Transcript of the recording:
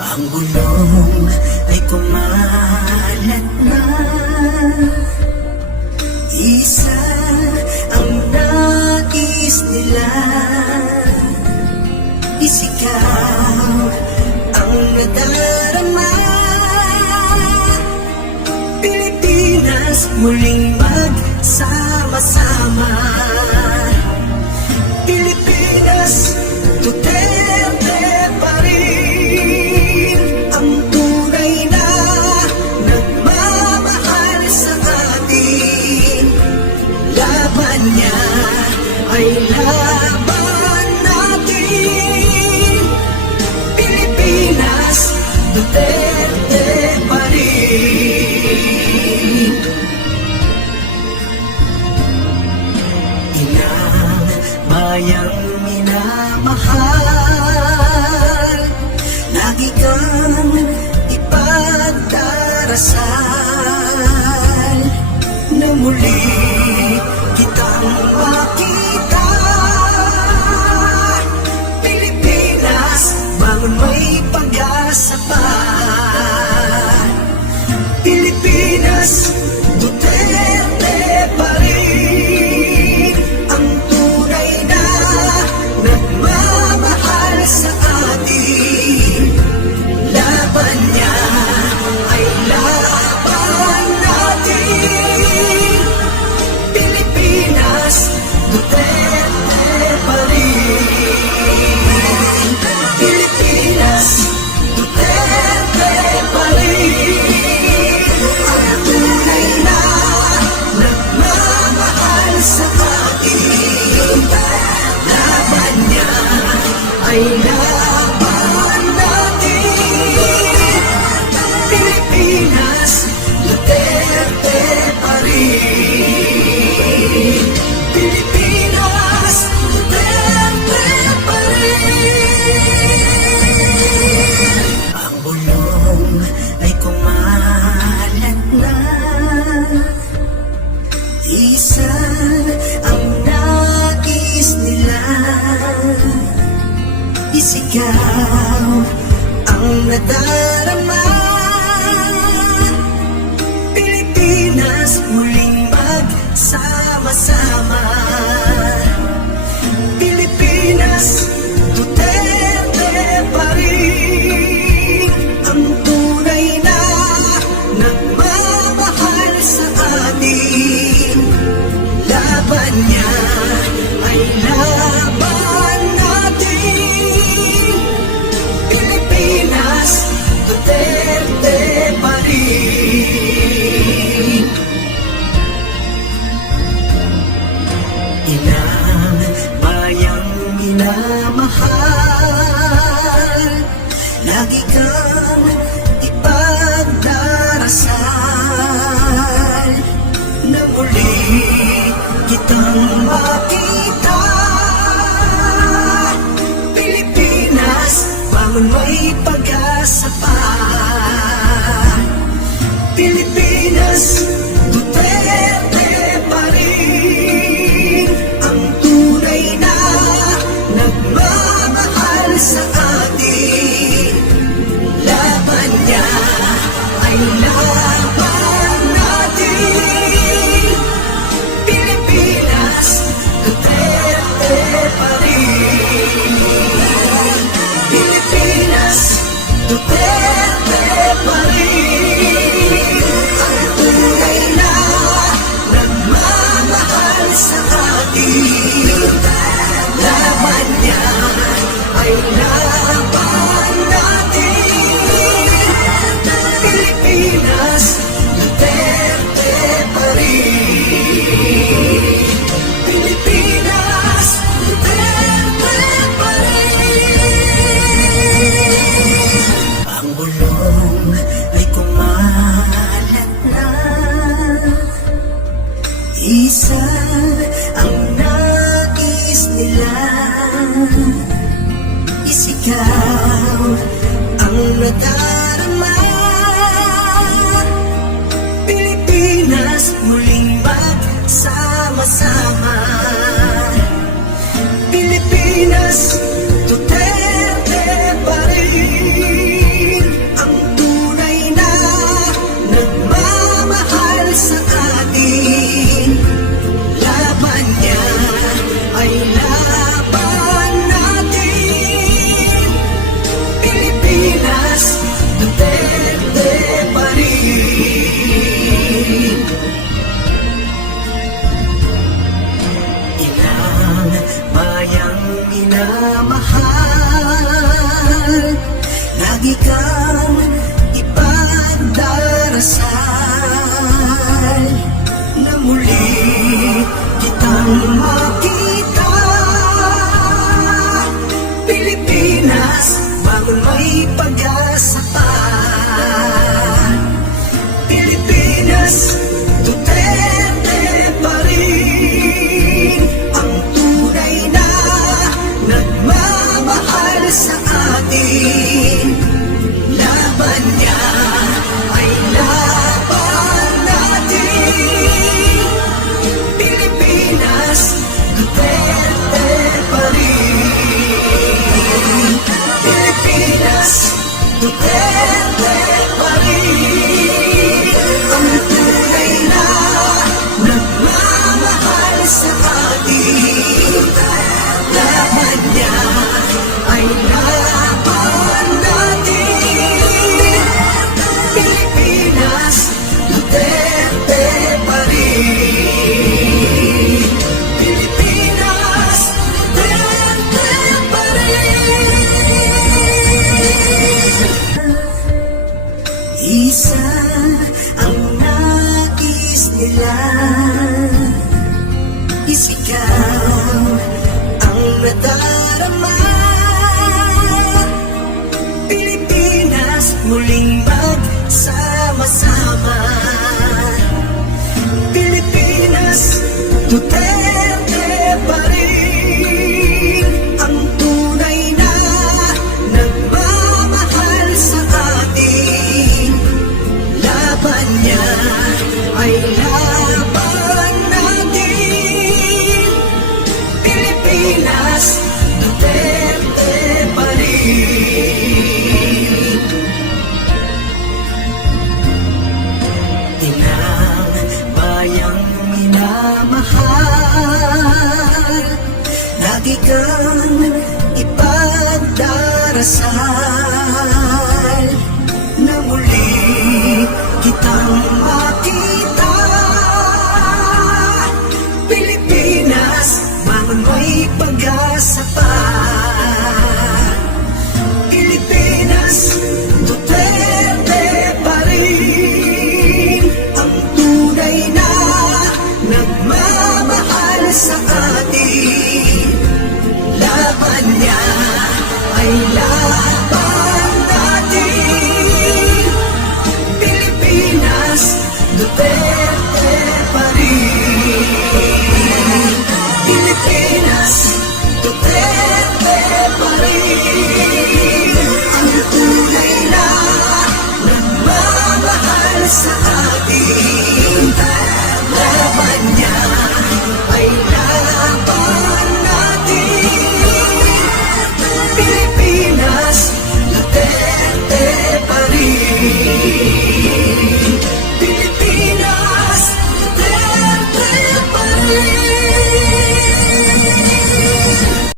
Ang bulong ay kumalat na, isa ang nais nila, isigaw ang nadarama. Pilipinas muling magsama-sama. Pilipinas, Duterte pa rin ang tunay na nagmamahal sa atin. Laban niya ay laban natin. Pilipinas, Duterte pa rin. Inang bayang minamahal, lagi kang ipagdarasal na muli kitang makita. Pilipinas, bangon, may pag-asa pa. Pilipinas, Duterte pa rin ang tunay na nagmamahal sa atin. Laban niya ay laban natin. Pilipinas, Duterte pa rin. Pilipinas, Duterte pa rin ang tunay na nagmamahal sa atin. Laban niya ay laban natin. Pilipinas, Duterte pa rin. Pilipinas, Duterte pa rin. Ang bulong ay kumalat na, isa ang nais nila, isigaw ang nadarama. Pilipinas muling magsama-sama. Pilipinas, Duterte pa rin ang tunay na nagmamahal sa atin. Laban niya ay laban natin. Pilipinas, Duterte pa rin. Inang bayang minamahal, lagi kang ipagdarasal na muli kitang makita. Pilipinas, bangon, may pag-asa pa. Pilipinas, Duterte pa rin ang tunay na nagmamahal sa atin. Laban niya ay laban natin. Pilipinas, Duterte pa rin. Pilipinas, Duterte pa rin ang tunay na nagmamahal sa atin. Laban niya ay laban natin. Pilipinas, Duterte pa rin. Pilipinas, Duterte pa rin. Ang bulong ay kumalat na, isa ang nais nila, isigaw ang nadarama. Pilipinas muling magsama-sama. Pilipinas, Duterte pa rin lagi kang ipagdarasal na muli kitang makita. Pilipinas, bangon may pag-asa pa. Pilipinas, Duterte pa rin ang tunay na nagmamahal sa atin. Laban niya ay laban natin. Pilipinas, Duterte pa rin. Pilipinas, Duterte pa rin ang tunay na nagmamahal sa atin. Laban niya ay laban natin. Pilipinas, Duterte pa rin. Pilipinas, Duterte pa rin. Isa ang nais nila, isigaw ang nadarama. Pilipinas, muling magsama-sama. Pilipinas, Duterte pa rin ang tunay na nagmamahal sa atin. Laban niya ay laban natin. Pilipinas, Duterte pa rin. Inang bayang minamahal, lagi kang ipagdarasal